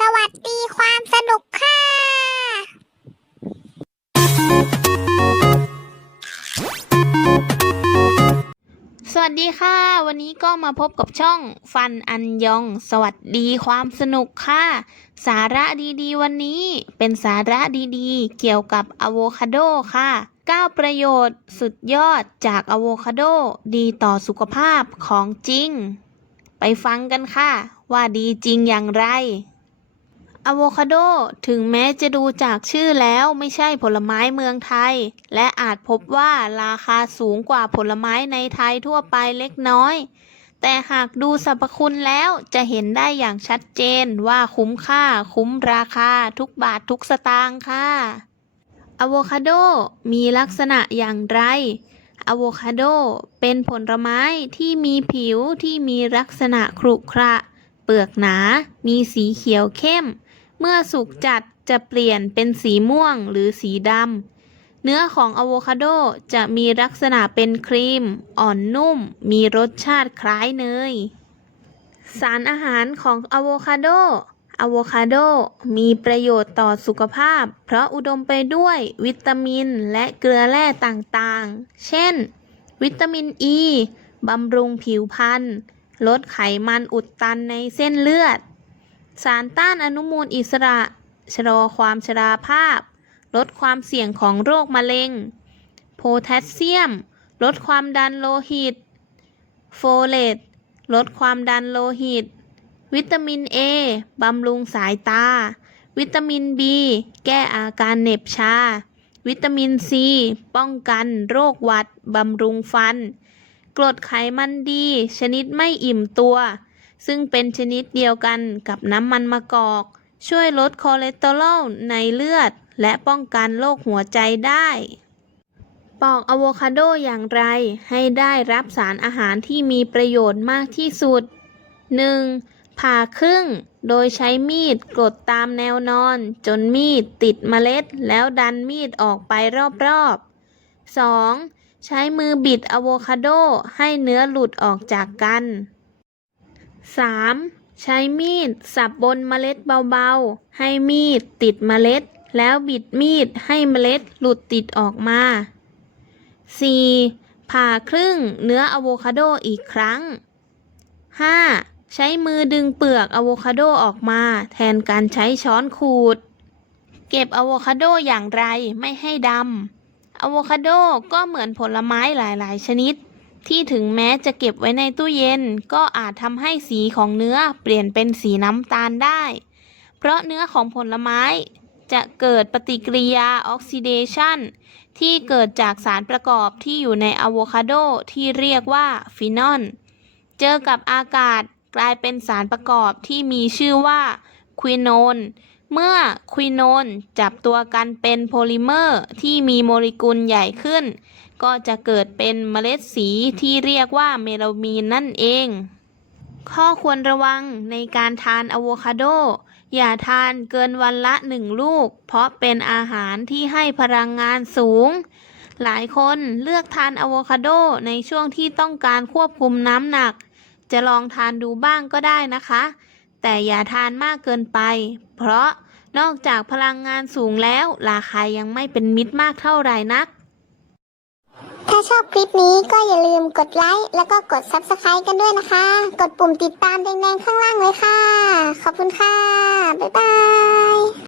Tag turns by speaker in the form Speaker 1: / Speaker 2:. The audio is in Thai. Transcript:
Speaker 1: สวัสดีความสนุกค่ะ
Speaker 2: สวัสดีค่ะ วันนี้ก็มาพบกับช่องฟันอันยอง สวัสดีความสนุกค่ะ สาระดีๆ วันนี้เป็นสาระดีๆ เกี่ยวกับอะโวคาโดค่ะ 9 ประโยชน์สุดยอดจากอะโวคาโดดีต่อสุขภาพของจริง ไปฟังกันค่ะ ว่าดีจริงอย่างไร อะโวคาโดถึงแม้จะดูจากชื่อแล้วไม่ใช่ผลไม้เมืองไทย และอาจพบว่าราคาสูงกว่าผลไม้ในไทยทั่วไปเล็กน้อย แต่หากดูสรรพคุณแล้วจะเห็นได้อย่างชัดเจนว่าคุ้มค่าคุ้มราคาทุกบาททุกสตางค์ค่ะอะโวคาโดมีลักษณะอย่างไรอะโวคาโดเป็นผลไม้ที่มีผิวที่มีลักษณะขรุขระ เปลือกหนา มีสีเขียวเข้ม เมื่อสุกจัดจะเปลี่ยนเป็นสีม่วงหรือสีดำ เนื้อของอะโวคาโดจะมีลักษณะเป็นครีม อ่อนนุ่ม มีรสชาติคล้ายเนย สารอาหารของอะโวคาโดอะโวคาโดมีประโยชน์ต่อสุขภาพ เพราะอุดมไปด้วยวิตามินและเกลือแร่ต่างๆ เช่น วิตามินอ e, ีบำรุงผิวพรรณลดไขมันอุดตันในเส้นเลือด สารต้านอนุมูลอิสระ ชะลอความชราภาพ ลดความเสี่ยงของโรคมะเร็ง โพแทสเซียม ลดความดันโลหิต โฟเลต ลดความดันโลหิต วิตามิน A บำรุงสายตา วิตามิน B แก้อาการเหน็บชา วิตามิน C ป้องกันโรคหวัด บำรุงฟัน กรดไขมันดี ชนิดไม่อิ่มตัว ซึ่งเป็นชนิดเดียวกันกับน้ำมันมะกอก ช่วยลดคอเลสเตอรอลในเลือด และป้องกันโรคหัวใจได้ ปอกอะโวคาโดอย่างไรให้ได้รับสารอาหารที่มีประโยชน์มากที่สุด 1. ผ่าครึ่ง โดยใช้มีดกดตามแนวนอน จนมีดติดเมล็ด แล้วดันมีดออกไปรอบๆ 2. ใช้มือบิดอะโวคาโดให้เนื้อหลุดออกจากกัน 3. ใช้มีด สับบนเมล็ดเบาๆ ให้มีดติดเมล็ด แล้วบิดมีดให้เมล็ดหลุดติดออกมา 4. ผ่าครึ่งเนื้ออะโวคาโดอีกครั้ง 5. ใช้มือดึงเปลือกอะโวคาโดออกมา แทนการใช้ช้อนขูด เก็บอะโวคาโดอย่างไรไม่ให้ดำอะโวคาโดก็เหมือนผลไม้หลาย ๆ ชนิด ที่ถึงแม้จะเก็บไว้ในตู้เย็น ก็อาจทำให้สีของเนื้อเปลี่ยนเป็นสีน้ำตาลได้ เพราะเนื้อของผลไม้จะเกิดปฏิกิริยาออกซิเดชันที่เกิดจากสารประกอบที่อยู่ในอะโวคาโดที่เรียกว่าฟีนอล เจอกับอากาศกลายเป็นสารประกอบที่มีชื่อว่าควิโนน เมื่อควิโนนจับตัวกันเป็นโพลิเมอร์ที่มีโมเลกุลใหญ่ขึ้น ก็จะเกิดเป็นเมล็ดสีที่เรียกว่าเมลามีนนั่นเอง ข้อควรระวังในการทานอะโวคาโด อย่าทานเกินวันละหนึ่งลูก เพราะเป็นอาหารที่ให้พลังงานสูง หลายคนเลือกทานอะโวคาโดในช่วงที่ต้องการควบคุมน้ำหนัก จะลองทานดูบ้างก็ได้นะคะ แต่อย่าทานมากเกินไป เพราะนอกจากพลังงานสูงแล้ว ราคายังไม่เป็นมิตรมากเท่าไหร่นัก
Speaker 1: ถ้าชอบคลิปนี้ก็อย่าลืมกดไลค์แล้วก็กด Subscribe กันด้วยนะคะ กดปุ่มติดตามแดงๆข้างล่างเลยค่ะ ขอบคุณค่ะ บ๊ายบาย